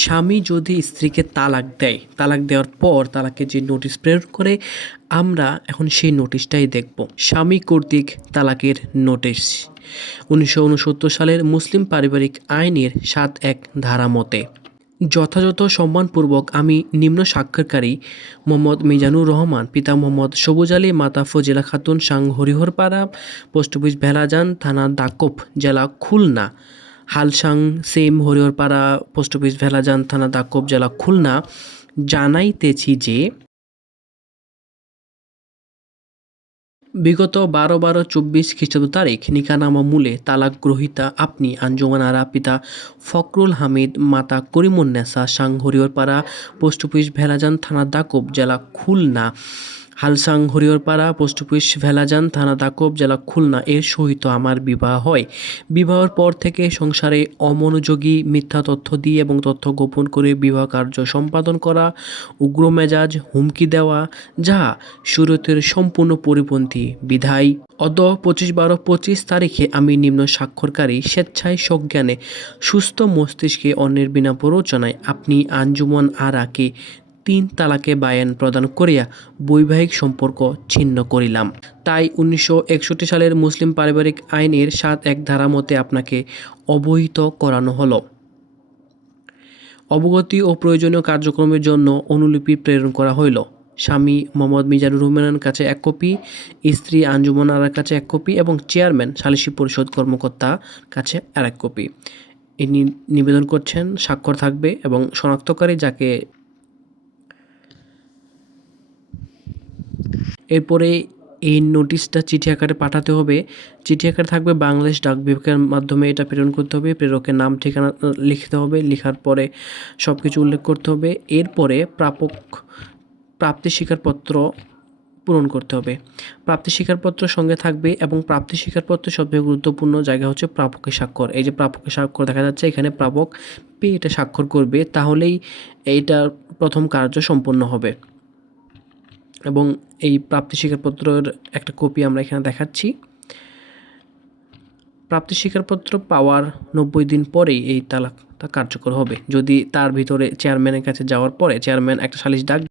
স্বামী যদি স্ত্রীকে তালাক দেয়, তালাক দেওয়ার পর তালাকের যে নোটিশ প্রেরণ করে, আমরা এখন সেই নোটিশটাই দেখব। স্বামী কর্তৃক তালাকের নোটিশ 1969 সালের মুসলিম পারিবারিক আইনের ৭(১) ধারা মতে যথাযথ সম্মানপূর্বক আমি নিম্ন স্বাক্ষরকারী মোহাম্মদ মিজানুর রহমান, পিতা মোহাম্মদ সবুজ আলী, মাতা ফজিলা খাতুন, সাং হরিহরপাড়া, পোস্ট অফিস ভেলাজান, থানা দাকোপ, জেলা খুলনা, হালসাং same Hariharpara, post office Bhelajan, থানা দাকোপ, জেলা খুলনা, জানাইতেছি যে বিগত 12/12/24 খ্রিস্টাব্দ তারিখ নিকানামা মূলে তালাক গ্রহীতা আপনি আঞ্জুমান আরা, পিতা ফখরুল হামিদ, মাতা করিমুন্নেসা, সাং হরিহরপাড়া, পোস্ট অফিস ভেলাজান, থানা দাকোপ, জেলা খুলনা, হালসাং হরিহরপাড়া, পোস্ট অফিস ভেলাজান, থানা দাকোপ, জেলা খুলনা এর সহিত আমার বিবাহ হয়। বিবাহের পর থেকে সংসারে অমনোযোগী, মিথ্যা তথ্য দিয়ে এবং তথ্য গোপন করে বিবাহ কার্য সম্পাদন করা, উগ্র মেজাজ, হুমকি দেওয়া, যাহা শরীয়তের সম্পূর্ণ পরিপন্থী বিধায় অদ্য 25/12/25 তারিখে আমি নিম্ন স্বাক্ষরকারী স্বেচ্ছায় সজ্ঞানে সুস্থ মস্তিষ্কে অন্যের বিনা প্ররোচনায় আপনি আঞ্জুমান আরাকে 3 তালাকে বায়ান প্রদান করিয়া বৈবাহিক সম্পর্ক ছিন্ন করিলাম। তাই 1961 সালের মুসলিম পারিবারিক আইনের ৭(১) ধারা মতে আপনাকে অবহিত করানো হলো। অবগতি ও প্রয়োজনীয় কার্যক্রমের জন্য অনুলিপি প্রেরণ করা হইল। স্বামী মোহাম্মদ মিজানুর রহমানের কাছে 1 কপি, স্ত্রী আঞ্জুমান আরার কাছে 1 কপি এবং চেয়ারম্যান সালিসি পরিষদ কর্মকর্তা কাছে আরেক কপি। ইনি নিবেদন করছেন, স্বাক্ষর থাকবে এবং শনাক্তকারী যাকে। এরপরে এই নোটিশটা চিঠি আকারে পাঠাতে হবে। চিঠি আকারে থাকবে, বাংলাদেশ ডাক বিভাগের মাধ্যমে এটা প্রেরণ করতে হবে। প্রেরকের নাম, ঠিকানা লিখতে হবে। লেখার পরে সব কিছু উল্লেখ করতে হবে। এরপরে প্রাপ্তি স্বীকারপত্র পূরণ করতে হবে। প্রাপ্তি স্বীকারপত্র সঙ্গে থাকবে এবং প্রাপ্তি স্বীকারপত্রের সবথেকে গুরুত্বপূর্ণ জায়গা হচ্ছে প্রাপকের স্বাক্ষর। এই যে প্রাপকের স্বাক্ষর দেখা যাচ্ছে এখানে, প্রাপক এটা স্বাক্ষর করবে, তাহলেই এইটার প্রথম কার্য সম্পন্ন হবে। এবং এই প্রাপ্তি স্বীকারপত্রের একটা কপি আমরা এখানে দেখাচ্ছি। প্রাপ্তি স্বীকারপত্র পাওয়ার 90 দিন পরেই এই তালাকটা কার্যকর হবে। যদি তার ভিতরে চেয়ারম্যানের কাছে যাওয়ার পরে চেয়ারম্যান একটা সালিশ ডাক